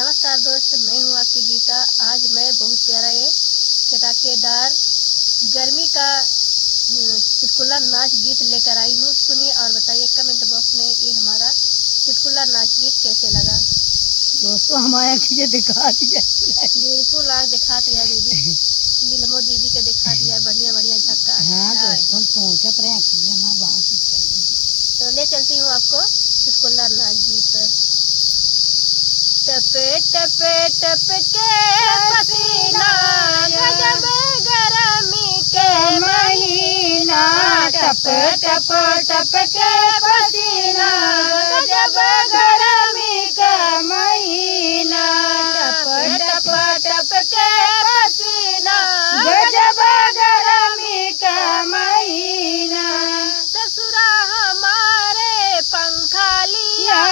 नमस्कार दोस्त, मैं हूँ आपकी गीता। आज मैं बहुत प्यारा ये चटाकेदार गर्मी का चुटकुला नाच गीत लेकर आई हूँ। सुनिए और बताइए कमेंट बॉक्स में ये हमारा चुटकुला नाच गीत कैसे लगा। दोस्तों हमारे ये दिखा दिया, बिल्कुल आँख दिखा दिया दीदी, नीलमो दीदी के दिखा दिया बढ़िया बढ़िया झक्का। हाँ दोस्तों पहुँचत रहे हमारे बात। तो ले चलती हूँ आपको चुटकुला नाच गीत पर। टपे टपे टप के पसीना, गजब गर्मी के महीना। टप टप टप के पसीना, गजब गर्मी के महीना। टप टप टप के पसीना, गजब गर्मी के महीना। ससुरा हमारे पंखा लिया,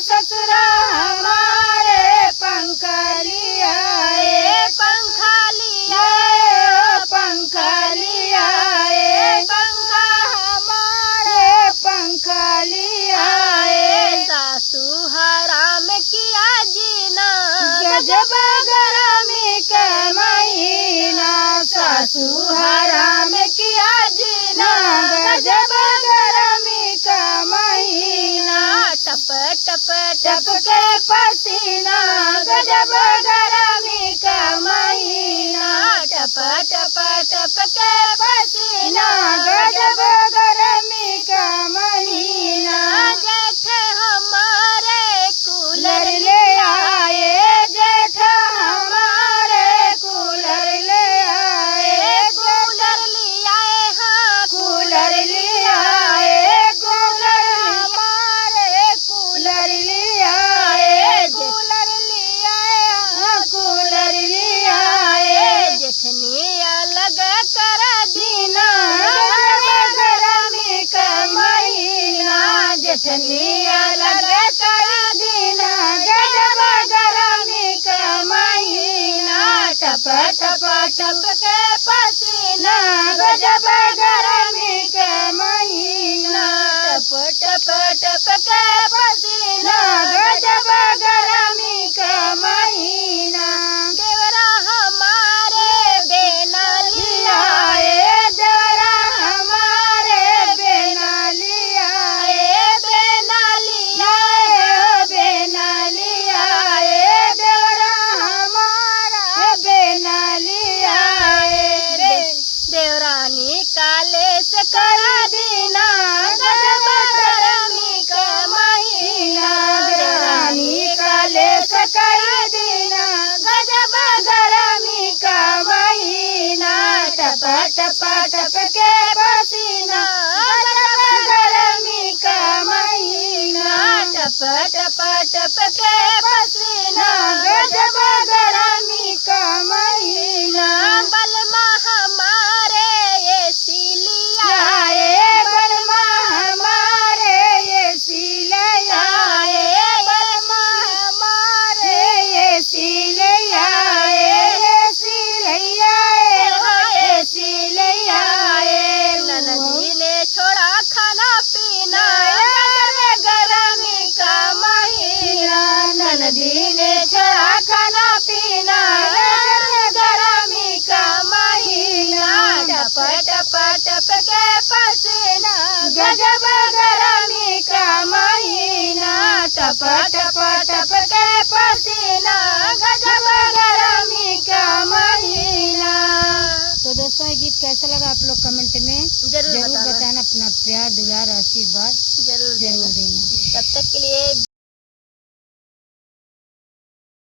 ससुरा हराम किया जीना, गजब गर्मी के महीना। सासू हराम किया जीना, गजब गर्मी का महीना। टप टप टप के पसीना, गजब गर्मी का महीना। टप टप टप के पसीना, गजब गर्मी का महीना। जेठ हमारे कूलर ले आए, जेठ हमारे कूलर ले आए। कूलर ले आए, हाँ कूलर ले आए। कूलर हमारे कूलर ले आए, कूलर ले आए, हाँ कूलर ले आए। जेठनी अलग कर दीना, गजब गर्मी का महीना। जेठनी अलग कर दीना, गजब गर्मी का महीना। टप टप टप के पसीना, गजब गर्मी का महीना। टप टप टप के पसीना, गजब गर्मी का महीना। देवरा हमारे बेना लिया, देवरा हमारे बेना लिया, बेना लिया, बेना लिया। देवरा हमारा बेना लिया। देवरानी काले से करा दीना, गजब गर्मी का महीना। देवरानी काले से करा दीना, गजब गर्मी का महीना। टप टप टप के पसीना, गजब गर्मी का महीना। टप टप टप के पसीना, गजब गर्मी का महीना। बलमा हमारे एसी लिया, बलमा हमारे एसी ले आए। बलमा हमारे एसी ले आए, एसी ले आए, एसी ले आए। ननदी ने छोड़ा खाना पीना, गजब गर्मी का महीना। ननदी ने छोड़ा खाना पीना, गजब गर्मी का महीना। टप टप टप के पसीना, गजब गर्मी का महीना। टप टप टप के पसीना, गजब गर्मी का महीना। तो दोस्तों ये गीत कैसा लगा आप लोग कमेंट में जरूर बताना। अपना प्यार दुलार आशीर्वाद जरूर जरूर देना। तब तक के लिए